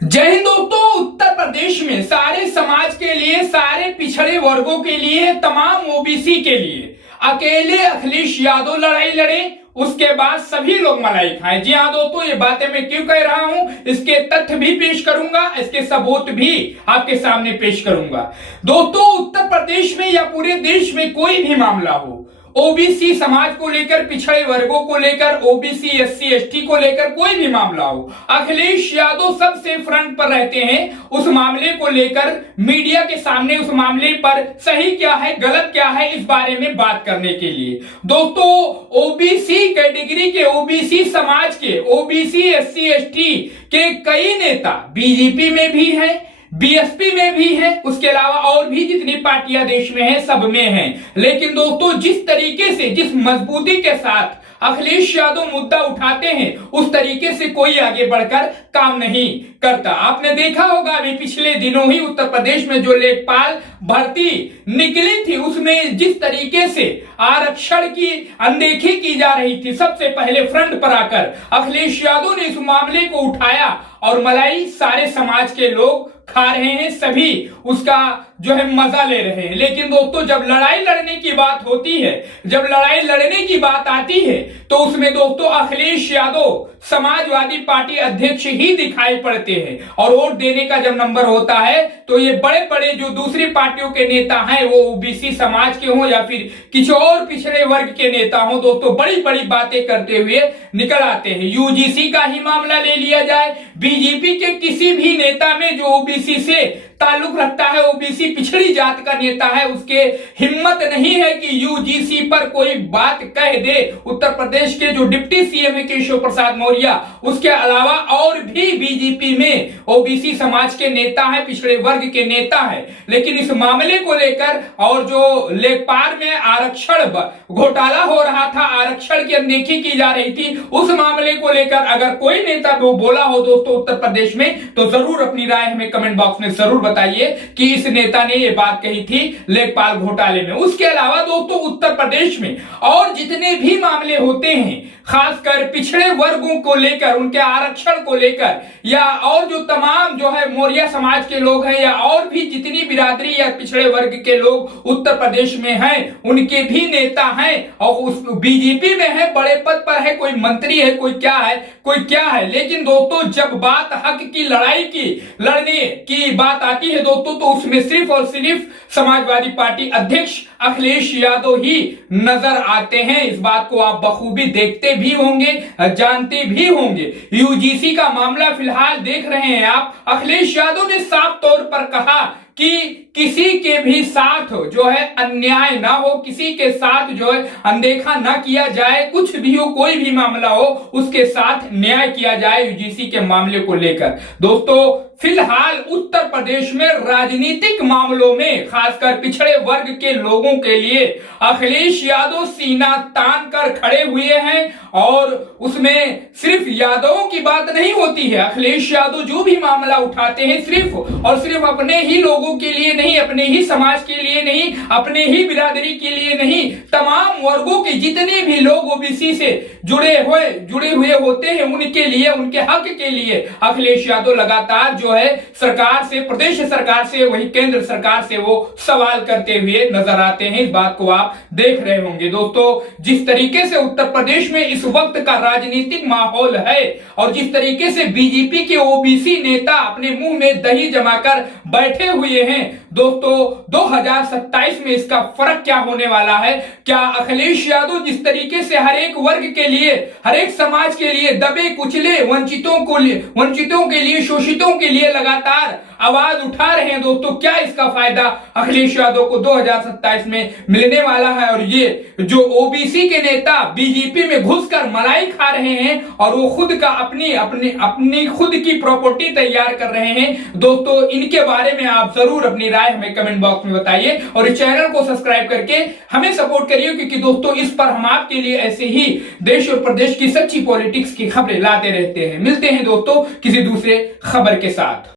जय हिंद दोस्तों। उत्तर प्रदेश में सारे समाज के लिए, सारे पिछड़े वर्गों के लिए, तमाम ओबीसी के लिए अकेले अखिलेश यादव लड़ाई लड़े, उसके बाद सभी लोग मलाई खाएं। जी हाँ दोस्तों, ये बातें मैं क्यों कह रहा हूं, इसके तथ्य भी पेश करूंगा, इसके सबूत भी आपके सामने पेश करूंगा। दोस्तों, उत्तर प्रदेश में या पूरे देश में कोई भी मामला हो, ओबीसी समाज को लेकर, पिछड़े वर्गों को लेकर, ओबीसी एससी एसटी को लेकर कोई भी मामला हो, अखिलेश यादव सबसे फ्रंट पर रहते हैं उस मामले को लेकर, मीडिया के सामने उस मामले पर सही क्या है गलत क्या है इस बारे में बात करने के लिए। दोस्तों, ओबीसी कैटेगरी के, ओबीसी समाज के, ओबीसी एससी एसटी के कई नेता बीजेपी में भी हैं, बीएसपी में भी है, उसके अलावा और भी जितनी पार्टियां देश में हैं सब में हैं। लेकिन दोस्तों, जिस तरीके से, जिस मजबूती के साथ अखिलेश यादव मुद्दा उठाते हैं, उस तरीके से कोई आगे बढ़कर काम नहीं करता। आपने देखा होगा अभी पिछले दिनों ही उत्तर प्रदेश में जो लेखपाल भर्ती निकली थी, उसमें जिस तरीके से आरक्षण की अनदेखी की जा रही थी, सबसे पहले फ्रंट पर आकर अखिलेश यादव ने इस मामले को उठाया और मलाई सारे समाज के लोग खा रहे हैं, सभी उसका जो है मजा ले रहे हैं। लेकिन दोस्तों, जब लड़ाई लड़ने की बात होती है, जब लड़ाई लड़ने की बात आती है, तो उसमें दोस्तों अखिलेश यादव समाजवादी पार्टी अध्यक्ष ही दिखाई पड़ते हैं। और वोट देने का जब नंबर होता है तो ये बड़े बड़े जो दूसरी पार्टियों के नेता हैं, वो ओबीसी समाज के हों या फिर किसी और पिछड़े वर्ग के नेता हों, दोस्तों बड़ी बड़ी बातें करते हुए निकल आते हैं। यूजीसी का ही मामला ले लिया जाए, बीजेपी के किसी भी नेता में जो ओबीसी से ताल्लुक रखता है, ओबीसी पिछड़ी जात का नेता है, उसके हिम्मत नहीं है कि यूजीसी पर कोई बात कह दे। उत्तर प्रदेश के जो डिप्टी सीएम है केशव प्रसाद मौर्य, उसके अलावा और भी बीजेपी में ओबीसी समाज के नेता है, पिछड़े वर्ग के नेता है। लेकिन इस मामले को लेकर और जो लेखपाल में आरक्षण घोटाला हो रहा था, आरक्षण की अनदेखी की जा रही थी, उस मामले को लेकर अगर कोई नेता वो बोला हो दोस्तों उत्तर प्रदेश में, तो जरूर अपनी राय हमें कमेंट बॉक्स में जरूर बताइए कि इस नेता ने ये बात कही थी लेखपाल घोटाले में। उसके अलावा दोस्तों, उत्तर प्रदेश में और जितने भी मामले होते हैं, खासकर पिछड़े वर्गों को लेकर, उनके आरक्षण को लेकर, या और जो तमाम जो है मौर्य समाज के लोग हैं, या और भी जितनी बिरादरी या पिछड़े वर्ग के लोग उत्तर प्रदेश में हैं, उनके भी नेता हैं और उस बीजेपी में है, बड़े पद पर है, कोई मंत्री है, कोई क्या है, कोई क्या है। लेकिन दोस्तों, जब बात हक की लड़ाई की, लड़ने की बात आती है दोस्तों, तो उसमें सिर्फ और सिर्फ समाजवादी पार्टी अध्यक्ष अखिलेश यादव ही नजर आते हैं। इस बात को आप बखूबी देखते भी होंगे, जानते भी होंगे। यूजीसी का मामला फिलहाल देख रहे हैं आप, अखिलेश यादव ने साफ तौर पर कहा कि किसी के भी साथ जो है अन्याय ना हो, किसी के साथ जो है अनदेखा ना किया जाए, कुछ भी हो, कोई भी मामला हो, उसके साथ न्याय किया जाए यूजीसी के मामले को लेकर। दोस्तों, फिलहाल उत्तर प्रदेश में राजनीतिक मामलों में, खासकर पिछड़े वर्ग के लोगों के लिए अखिलेश यादव सीना तान कर खड़े हुए हैं। और उसमें सिर्फ यादवों की बात नहीं होती है, अखिलेश यादव जो भी मामला उठाते हैं सिर्फ और सिर्फ अपने ही लोगों के लिए नहीं, अपने ही समाज के लिए नहीं, अपने ही बिरादरी के लिए नहीं, तमाम वर्गों के जितने भी लोग ओबीसी से जुड़े हुए होते हैं, उनके लिए, उनके हक के लिए अखिलेश यादव लगातार जो है सरकार से, प्रदेश सरकार से, वही केंद्र सरकार से वो सवाल करते हुए नजर आते हैं। इस बात को आप देख रहे होंगे। दोस्तों, जिस तरीके से उत्तर प्रदेश में इस वक्त का राजनीतिक माहौल है और जिस तरीके से बीजेपी के ओबीसी नेता अपने मुंह में दही जमाकर बैठे हुए हैं, दोस्तों 2027 में इसका फर्क क्या होने वाला है। क्या अखिलेश यादव जिस तरीके से हर एक वर्ग के लिए, हर एक समाज के लिए, दबे कुचले वंचितों के लिए, शोषितों के लिए लगातार आवाज उठा रहे हैं, दोस्तों क्या इसका फायदा अखिलेश यादव को 2027 में मिलने वाला है। और ये जो ओबीसी के नेता बीजेपी में घुसकर मलाई खा रहे हैं और वो खुद का अपनी खुद की प्रॉपर्टी तैयार कर रहे हैं, दोस्तों इनके बारे में आप जरूर अपनी राय हमें कमेंट बॉक्स में बताइए और इस चैनल को सब्सक्राइब करके हमें सपोर्ट करिए, क्योंकि दोस्तों इस पर हम आपके लिए ऐसे ही देश और प्रदेश की सच्ची पॉलिटिक्स की खबरें लाते रहते हैं। मिलते हैं दोस्तों किसी दूसरे खबर के साथ।